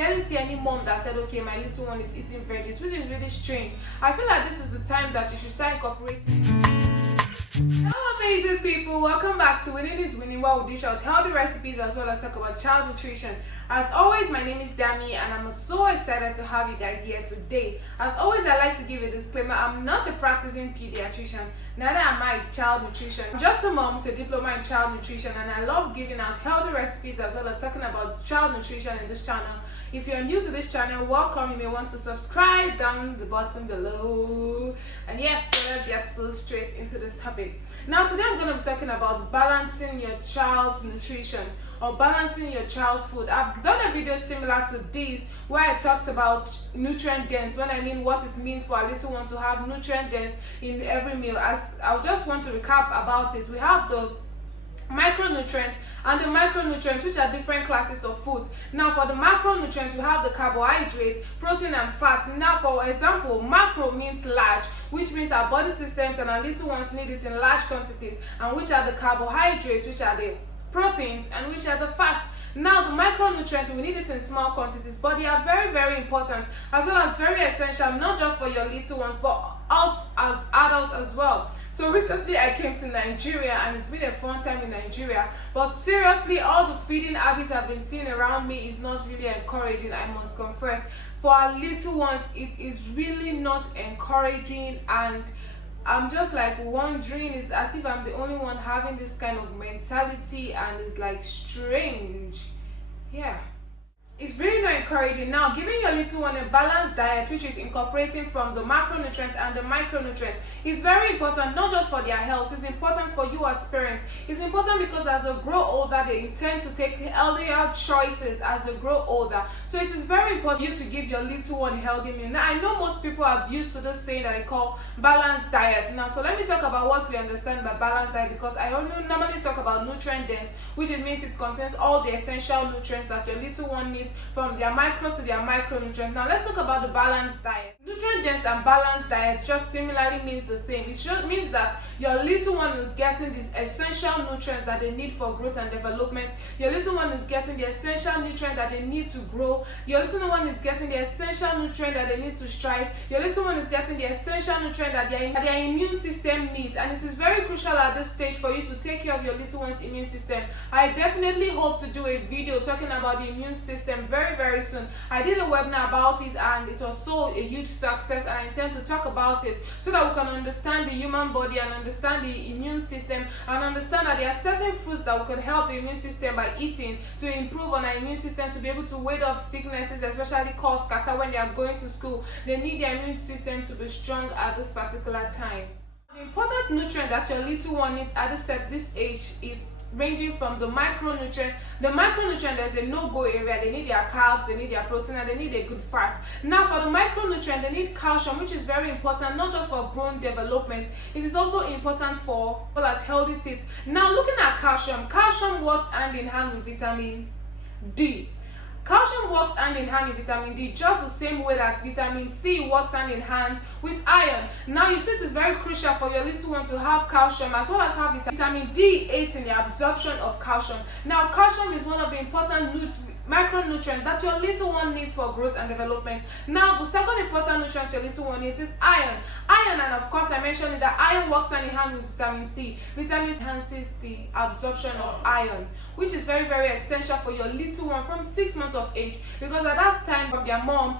barely see any mom that said, okay, my little one is eating veggies, which is really strange. I feel like this is the time that you should start incorporating. Hello amazing people, welcome back to Winning is Winning, where we dish out healthy recipes as well as talk about child nutrition. As always, my name is Dami and I'm so excited to have you guys here today. As always, I like to give a disclaimer: I'm not a practicing pediatrician, neither am I child nutrition. I'm just a mom with a diploma in child nutrition, and I love giving out healthy recipes as well as talking about child nutrition in this channel. If you're new to this channel, welcome. You may want to subscribe down the bottom below. And yes, so let's get so straight into this topic. Now today I'm going to be talking about balancing your child's nutrition or balancing your child's food. I've done a video similar to this where I talked about nutrient dense, when I mean what it means for a little one to have nutrient dense in every meal. As I'll just want to recap about it. We have the micronutrients and the micronutrients, which are different classes of foods. Now for the macronutrients, we have the carbohydrates, protein and fats. Now for example, macro means large, which means our body systems and our little ones need it in large quantities, and which are the carbohydrates, which are the proteins, and which are the fats. Now the micronutrients, we need it in small quantities, but they are very, very important as well as very essential, not just for your little ones but us as adults as well. So recently I came to Nigeria and it's been a fun time in Nigeria, but seriously, all the feeding habits I've been seeing around me is not really encouraging, I must confess. For our little ones, it is really not encouraging, and I'm just like wondering, it's as if I'm the only one having this kind of mentality, and it's like strange. Yeah, it's really not encouraging. Now, giving your little one a balanced diet, which is incorporating from the macronutrients and the micronutrients, is very important, not just for their health. It's important for you as parents. It's important because as they grow older, they intend to take healthier choices as they grow older. So it is very important for you to give your little one a healthy meal. Now, I know most people are used to this saying that they call balanced diet. Now, so let me talk about what we understand by balanced diet, because I only normally talk about nutrient dense, which it means it contains all the essential nutrients that your little one needs, from their micro to their micronutrients. Now let's talk about the balanced diet. Nutrient dense and balanced diet just similarly means the same. It just means that your little one is getting these essential nutrients that they need for growth and development. Your little one is getting the essential nutrient that they need to grow. Your little one is getting the essential nutrient that they need to strive. Your little one is getting the essential nutrient that their immune system needs. And it is very crucial at this stage for you to take care of your little one's immune system. I definitely hope to do a video talking about the immune system very, very soon. I did a webinar about it and it was so a huge success, and I intend to talk about it so that we can understand the human body and understand the immune system, and understand that there are certain foods that we could help the immune system by eating to improve on our immune system, to be able to ward off sicknesses, especially cough, catarrh. When they are going to school, they need their immune system to be strong at this particular time. The important nutrient that your little one needs at this age is ranging from the micronutrient. The micronutrient, there's a no-go area. They need their carbs, they need their protein, and they need a good fat. Now for the micronutrient, they need calcium, which is very important, not just for bone development. It is also important for as well as healthy teeth. Now looking at calcium works hand in hand with vitamin D. Calcium works hand in hand with vitamin D, just the same way that vitamin C works hand in hand with iron. Now you see, it is very crucial for your little one to have calcium as well as have vitamin D aids in the absorption of calcium. Now calcium is one of the important micronutrient that your little one needs for growth and development. Now the second important nutrient your little one needs is iron. And of course I mentioned it, that iron works hand in hand with vitamin C. Vitamin C enhances the absorption of iron, which is very, very essential for your little one from 6 months of age, because at that time from their mom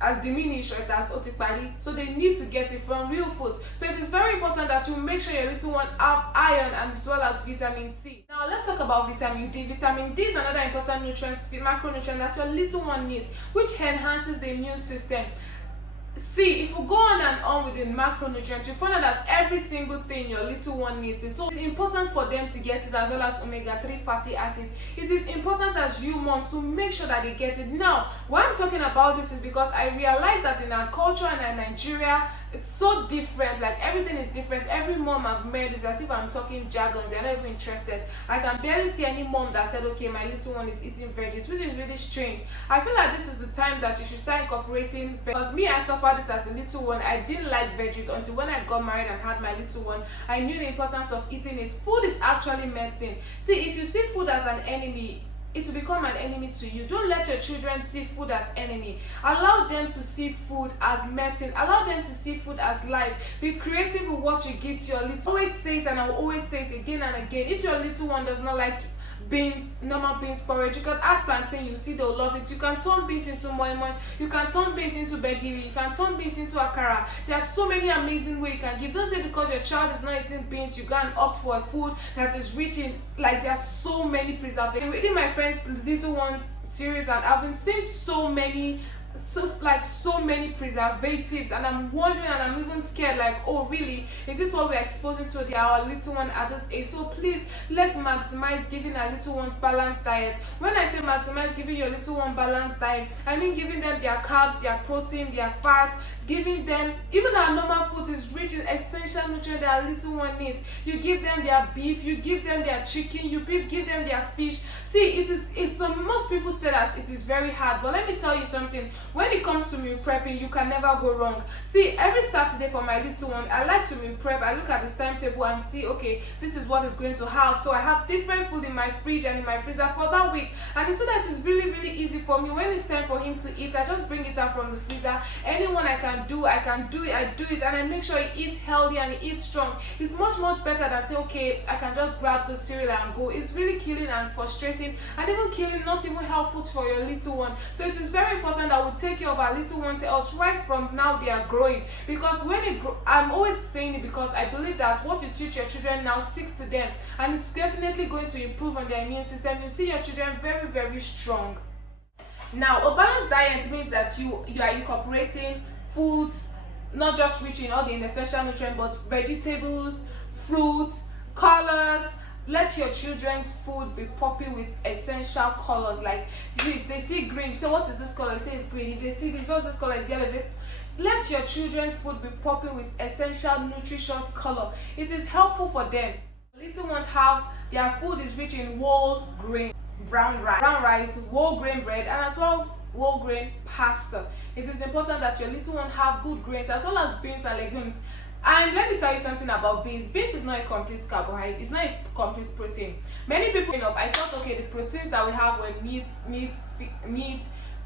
has diminished, or it has otikpali, so they need to get it from real foods. So it is very important that you make sure your little one have iron as well as vitamin C. Now let's talk about vitamin D. Vitamin D is another important nutrient, macronutrient that your little one needs, which enhances the immune system. See, if we go on and on with the macronutrients, you find out that every single thing your little one needs it. So it's important for them to get it, as well as omega-3 fatty acids. It is important as you moms to make sure that they get it. Now, why I'm talking about this is because I realize that in our culture and in Nigeria, it's so different. Like everything is different. Every mom I've met is as if I'm talking jargons. They're not even interested. I can barely see any mom that said, okay, my little one is eating veggies, which is really strange. I feel like this is the time that you should start incorporating, because me, I suffered it as a little one. I didn't like veggies until when I got married and had my little one. I knew the importance of eating it. Food is actually medicine. See, if you see food as an enemy, it will become an enemy to you. Don't let your children see food as enemy. Allow them to see food as medicine. Allow them to see food as life. Be creative with what you give to your little. Always say it, and I will always say it again and again. If your little one does not like beans, normal beans porridge, you can add plantain, you see they'll love it. You can turn beans into moi moi, you can turn beans into begiri, you can turn beans into akara. There are so many amazing ways you can give. Don't say because your child is not eating beans you can opt for a food that is rich in, like, there are so many preservatives. Reading my friends little ones series, and I've been seeing so many preservatives, and I'm wondering, and I'm even scared, like, oh really, is this what we're exposing to our little one at this age? So please, let's maximize giving our little ones balanced diet. When I say maximize giving your little one balanced diet, I mean giving them their carbs, their protein, their fat, giving them, even our normal food is rich in essential nutrients that our little one needs. You give them their beef, you give them their chicken, you give them their fish. See, it's most people say that it is very hard, but let me tell you something. When it comes to meal prepping, you can never go wrong. See, every Saturday for my little one, I like to meal prep. I look at the timetable and see, okay, this is what is going to have. So I have different food in my fridge and in my freezer for that week, and you see that it's really, really easy for me. When it's time for him to eat, I just bring it out from the freezer. Anyone I can do it, and I make sure he eats healthy and he eats strong. It's much better than say, okay, I can just grab the cereal and go. It's really killing and frustrating, and even killing, not even helpful for your little one. So it is very important that we take care of our little ones health right from now they are growing, because when they grow, I'm always saying it because I believe that what you teach your children now sticks to them, and it's definitely going to improve on their immune system. You see your children very, very strong. Now, a balanced diet means that you are incorporating foods not just rich in all the essential nutrients, but vegetables, fruits, colors. Let your children's food be popping with essential colors. Like, if they see green, so what is this color? You say it's green. If they see this, what's this color? It's yellow. Let your children's food be popping with essential nutritious color. It is helpful for them. Little ones have, their food is rich in whole grain, brown rice, whole grain bread, and as well whole grain pasta. It is important that your little one have good grains as well as beans and legumes. And let me tell you something about beans. Beans is not a complete carbohydrate. It's not a complete protein. Many people, I thought, okay, the proteins that we have were meat,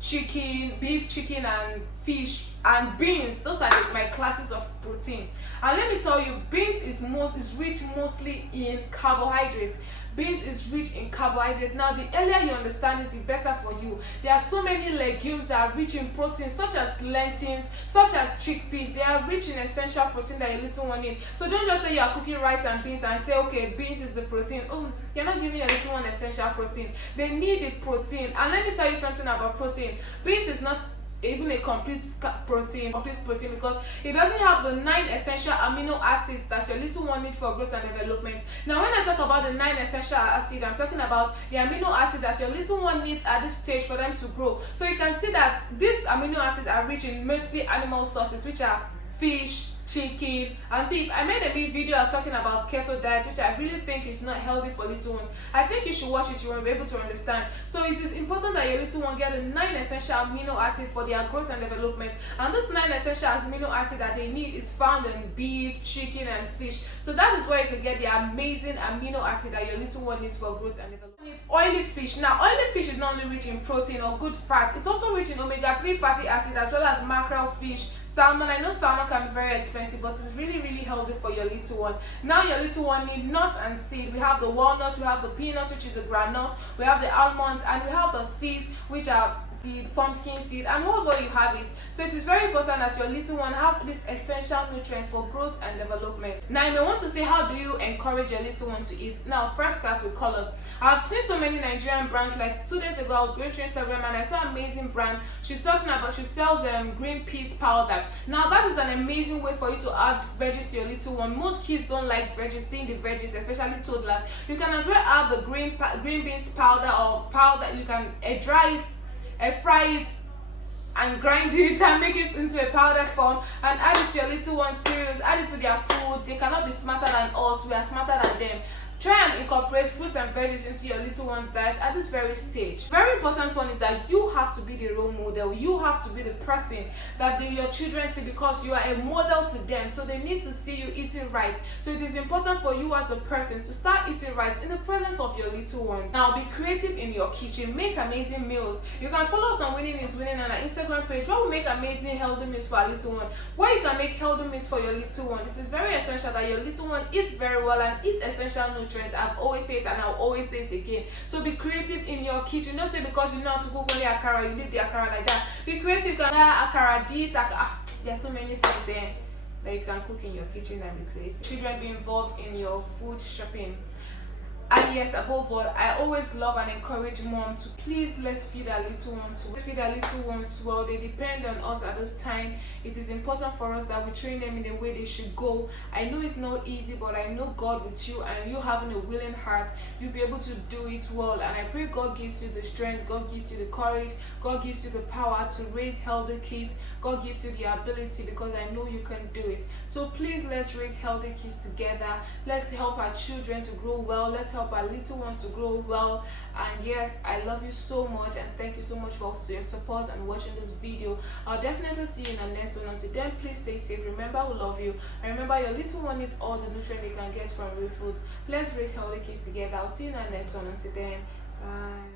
chicken, beef, chicken, and fish, and beans. Those are my classes of protein. And let me tell you, beans is rich mostly in carbohydrates. Beans is rich in carbohydrate. Now, the earlier you understand this, the better for you. There are so many legumes that are rich in protein, such as lentils, such as chickpeas. They are rich in essential protein that your little one needs. So don't just say you are cooking rice and beans and say, okay, beans is the protein. Oh, you're not giving your little one essential protein. They need the protein. And let me tell you something about protein. Beans is not even a complete protein because it doesn't have the 9 essential amino acids that your little one needs for growth and development. Now, when I talk about the 9 essential acids, I'm talking about the amino acids that your little one needs at this stage for them to grow. So you can see that these amino acids are rich in mostly animal sources, which are fish, chicken, and beef. I made a big video talking about keto diet, which I really think is not healthy for little ones. I think you should watch it. You will be able to understand. So it is important that your little one get the 9 essential amino acids for their growth and development. And those 9 essential amino acids that they need is found in beef, chicken, and fish. So that is where you can get the amazing amino acid that your little one needs for growth and development. It's oily fish. Now, oily fish is not only rich in protein or good fat, it's also rich in omega-3 fatty acids as well as mackerel fish, salmon. I know salmon can be very expensive, but it's really, really healthy for your little one. Now your little one need nuts and seeds. We have the walnuts, we have the peanuts, which is the groundnut, we have the almonds, and we have the seeds, which are the pumpkin seed, and whatever you have it. So it is very important that your little one have this essential nutrient for growth and development. Now you may want to say, how do you encourage your little one to eat? Now, first start with colors. I've seen so many Nigerian brands. Like 2 days ago, I was going to Instagram and I saw an amazing brand. She's talking about, she sells green peas powder. Now that is an amazing way for you to add veggies to your little one. Most kids don't like veggies, seeing the veggies, especially toddlers. You can as well add the green beans powder, or powder. You can dry it, fry it, and grind it and make it into a powdered form and add it to your little one's cereals, add it to their food. They cannot be smarter than us, we are smarter than them. Try and incorporate fruits and veggies into your little one's diet at this very stage. Very important one is that you have to be the role model. You have to be the person that your children see, because you are a model to them, so they need to see you eating right. So it is important for you as a person to start eating right in the presence of your little one. Now be creative in your kitchen. Make amazing meals. You can follow us on Winning is Winning on our Instagram page, where we make amazing healthy meals for our little one, where you can make healthy meals for your little one. It is very essential that your little one eats very well and eats essential nutrients. I've always said it and I'll always say it again. So be creative in your kitchen. Don't say because you know how to cook only akara, you leave the akara like that. Be creative. You can akara this, there's so many things there that you can cook in your kitchen and be creative. Children, be involved in your food shopping. And yes, above all, I always love and encourage mom to please, let's feed our little ones well. Let's feed our little ones well. They depend on us at this time. It is important for us that we train them in the way they should go. I know it's not easy, but I know God with you, and you having a willing heart, you'll be able to do it well. And I pray God gives you the strength, God gives you the courage, God gives you the power to raise healthy kids. God gives you the ability, because I know you can do it. So please, let's raise healthy kids together. Let's help our children to grow well. Let's help our little ones to grow well. And yes, I love you so much, and thank you so much for your support and watching this video. I'll definitely see you in the next one. Until then, please stay safe. Remember, we love you, and remember, your little one needs all the nutrients they can get from real foods. Let's raise healthy kids together. I'll see you in the next one. Until then, bye.